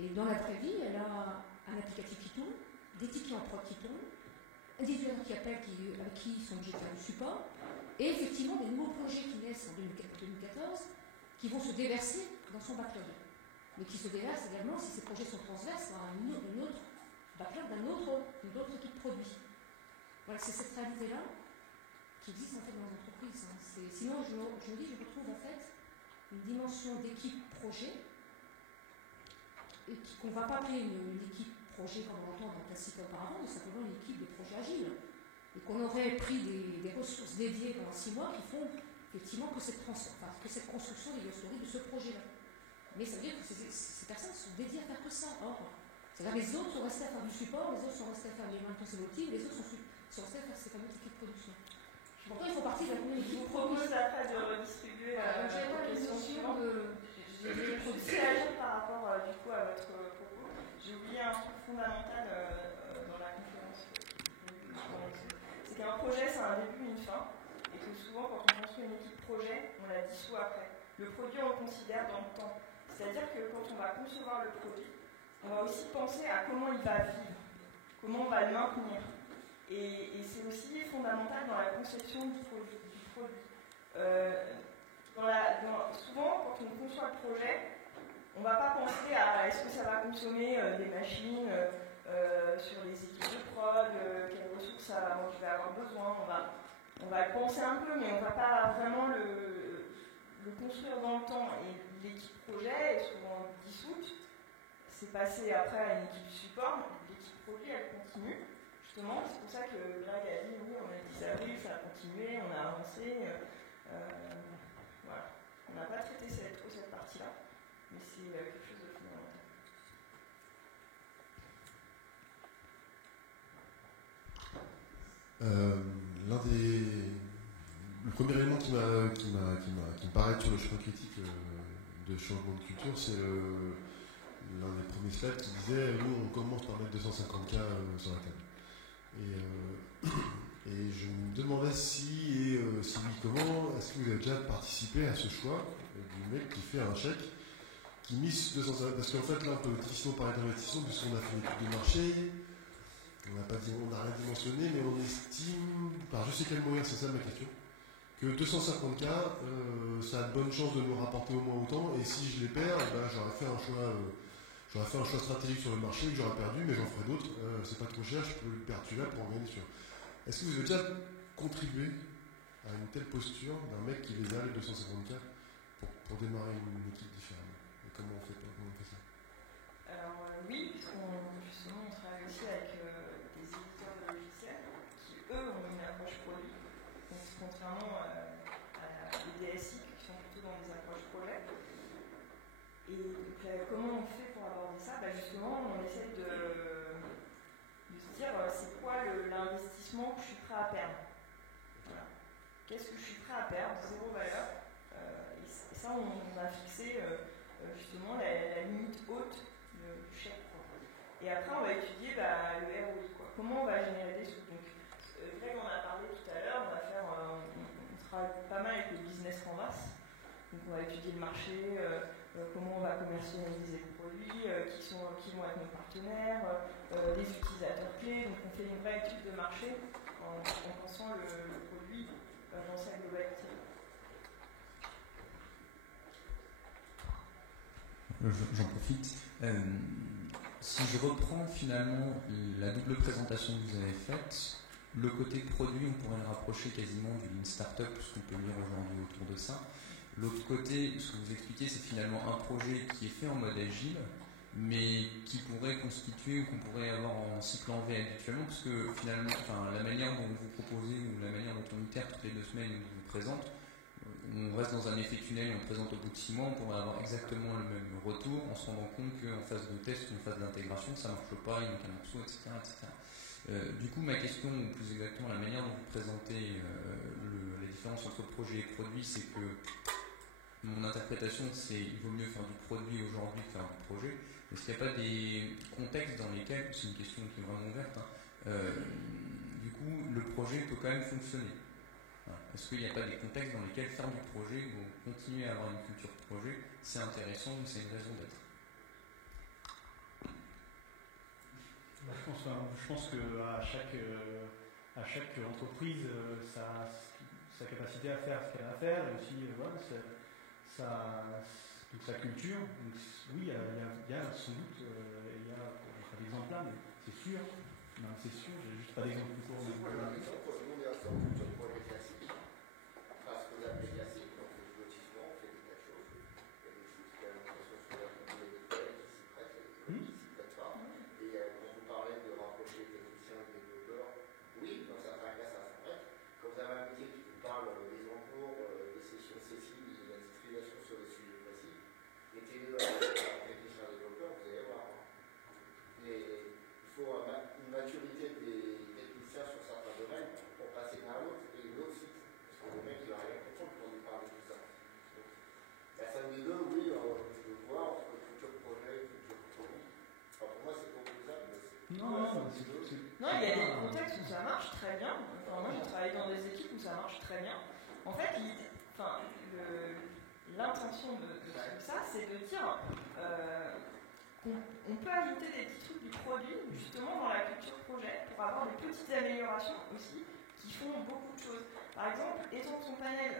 et dans la vraie vie, elle a un applicatif qui tourne, des tickets en prod qui tournent, un éditeur qui appelle, avec qui ils sont obligés de faire du support, et effectivement des nouveaux projets qui naissent en 2014 qui vont se déverser dans son backlog. Mais qui se déversent également, si ces projets sont transverses, dans un autre backlog d'une autre équipe produit. Voilà, c'est cette réalité-là qui existe en fait dans les entreprises. Sinon, je retrouve en fait une dimension d'équipe projet, et qu'on ne va pas appeler une équipe projet comme on l'entend dans le classique auparavant, mais simplement une équipe de projet agile. Et qu'on aurait pris des ressources dédiées pendant 6 mois qui font effectivement que cette construction des stories de ce projet-là. Mais ça veut dire que ces personnes sont dédiées à faire que ça. Or, c'est-à-dire les autres sont restés à faire du support, les autres sont restés à faire des maintenances évolutives, les autres sont restés à faire ces fameuses équipes de production. Pourtant, ils font partie de la communauté. Je vous propose après de redistribuer la question suivante. Je vais réagir par rapport du coup à votre propos. J'ai oublié un truc fondamental dans la conférence. C'est qu'un projet, c'est un début, une fin, et que souvent, quand on construit une équipe projet, on la dissout après. Le produit, on le considère dans le temps. C'est-à-dire que quand on va concevoir le produit, on va aussi penser à comment il va vivre, comment on va le maintenir. Et c'est aussi fondamental dans la conception du produit. Souvent, quand on conçoit le projet, on ne va pas penser à est-ce que ça va consommer des machines sur les équipes de prod, quelles ressources je vais avoir besoin. On va le penser un peu, mais on ne va pas vraiment le construire dans le temps. Et l'équipe projet est souvent dissoute. C'est passé après à une équipe support. L'équipe produit, elle continue. justement, c'est pour ça que Greg a dit oui, on a le 10 avril, ça a continué, on a avancé. Voilà. On n'a pas traité trop cette partie-là, mais c'est quelque chose de fondamental. Le premier élément qui me paraît sur le chemin critique de changement de culture, c'est l'un des premiers slides qui disait nous on commence par mettre 250K sur la table. Et je me demandais si oui, comment est-ce que vous avez déjà participé à ce choix du mec qui fait un chèque qui mise 250K, parce qu'en fait là on peut difficilement parler d'investissement puisqu'on a fait une étude de marché. On n'a rien dimensionné, mais on estime, par je sais quel moyen, c'est ça ma question, que 250K, ça a de bonnes chances de nous rapporter au moins autant, et si je les perds, j'aurais fait un choix stratégique sur le marché que j'aurais perdu, mais j'en ferai d'autres. C'est pas trop cher, je peux le perdre celui-là pour en gagner sur. Est-ce que vous avez déjà contribué à une telle posture d'un mec qui les a les 250K pour démarrer une équipe différente? Et comment on fait ça? Alors oui, justement on travaille aussi avec des éditeurs de logiciels qui eux ont une approche produit, contrairement à des DSI qui sont plutôt dans des approches projet. Et donc comment on fait pour aborder ça? Justement on essaie de se dire c'est quoi l'investissement que je suis prêt à perdre. Voilà. Qu'est-ce que je suis prêt à perdre? Zéro valeur. Et ça on a fixé justement la limite haute du chèque. Et après, on va étudier le ROI. Comment on va générer des sous? Donc, Greg en a parlé tout à l'heure, on travaille pas mal avec le business canvas. Donc, on va étudier le marché, comment on va commercialiser le produit, qui vont être nos partenaires, les utilisateurs clés. Donc, on fait une vraie étude de marché en pensant le produit dans sa globalité. J'en profite. Si je reprends finalement la double présentation que vous avez faite, le côté produit, on pourrait le rapprocher quasiment du Lean Startup, ce qu'on peut lire aujourd'hui autour de ça. L'autre côté, ce que vous expliquez, c'est finalement un projet qui est fait en mode agile, mais qui pourrait constituer ou qu'on pourrait avoir en cycle en V habituellement, parce que finalement, la manière dont vous proposez ou la manière dont on itère toutes les 2 semaines et vous présente, on reste dans un effet tunnel et on présente au bout de 6 mois, on pourrait avoir exactement le même retour en se rendant compte qu'en phase de test ou en phase d'intégration, ça ne marche pas, il manque un morceau, etc. Du coup, ma question, ou plus exactement la manière dont vous présentez les différences entre projet et produit, c'est que mon interprétation, c'est qu'il vaut mieux faire du produit aujourd'hui que faire du projet. Est-ce qu'il n'y a pas des contextes dans lesquels, c'est une question qui est vraiment ouverte, du coup, le projet peut quand même fonctionner? Est-ce qu'il n'y a pas des contextes dans lesquels faire du projet ou continuer à avoir une culture de projet, c'est intéressant ou c'est une raison d'être? Je pense qu'à chaque entreprise, sa capacité à faire ce qu'elle a à faire, et aussi toute sa culture. Donc, oui, il y a sans doute, je n'ai pas d'exemple là, mais c'est sûr. Non, c'est sûr, j'ai juste pas d'exemple plus court. Non, il y a des contextes où ça marche très bien. Moi, j'ai travaillé dans des équipes où ça marche très bien. En fait, l'intention de ça, c'est de dire qu'on peut ajouter des petits trucs du produit, justement, dans la culture projet, pour avoir des petites améliorations aussi, qui font beaucoup de choses. Par exemple, étendre son panel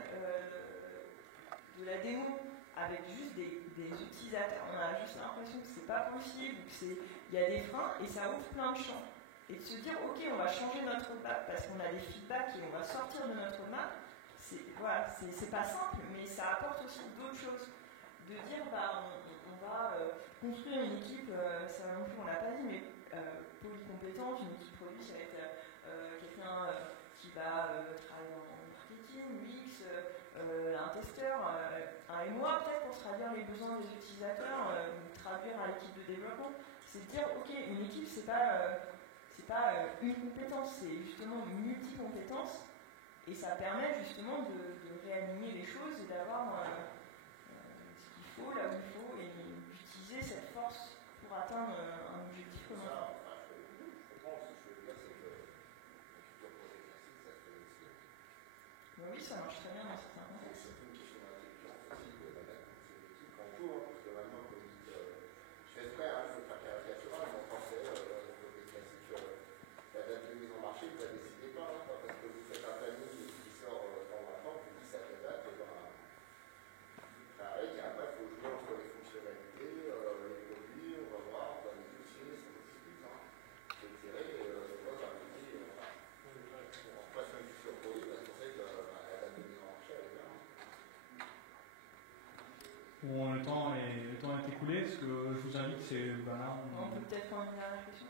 de la démo avec juste des utilisateurs, on a juste l'impression que c'est pas possible, qu'il y a des freins, et ça ouvre plein de champs. Et de se dire, ok, on va changer notre roadmap parce qu'on a des feedbacks et on va sortir de notre roadmap, c'est pas simple, mais ça apporte aussi d'autres choses. De dire, on va construire une équipe, ça non plus on l'a pas dit, mais polycompétence. Une équipe produit, ça va être quelqu'un qui va travailler en marketing, UX, un testeur, un MOA peut-être pour traduire les besoins des utilisateurs, traduire à l'équipe de développement. C'est de dire, ok, une équipe, c'est pas une compétence, c'est justement une multi-compétence, et ça permet justement de réaligner les choses et d'avoir ce qu'il faut là où il faut, et d'utiliser cette force pour atteindre un objectif commun. Oui, ça marche très bien dans certains contextes. C'est une question d'intelligence aussi de la date de ces équipes en cours, parce que maintenant, comme vous dites, je fais exprès, je veux faire caricatural, mais en français, le côté classique, la date de mise en marché, vous la décidez pas, parce que vous faites un planning qui sort dans 20 ans, vous dites ça quelle date, et pareil, après, il faut jouer entre les fonctionnalités, les produits, on va voir, on va négocier, ça discute, c'est tiré, et on va dire, on passe un futur produit, parce qu'on sait que la date de mise en marché, elle est bien. Bon, le temps est écoulé. Ce que je vous invite, c'est. Ben là, On peut peut-être prendre une dernière question.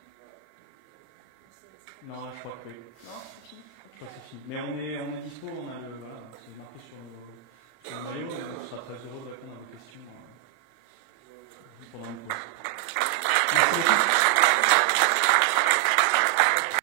Non, je crois que oui. Non, c'est fini. Je crois que c'est fini. Mais on est dispo, on a le. Voilà, c'est marqué sur le maillot, et on sera très heureux de répondre à vos questions.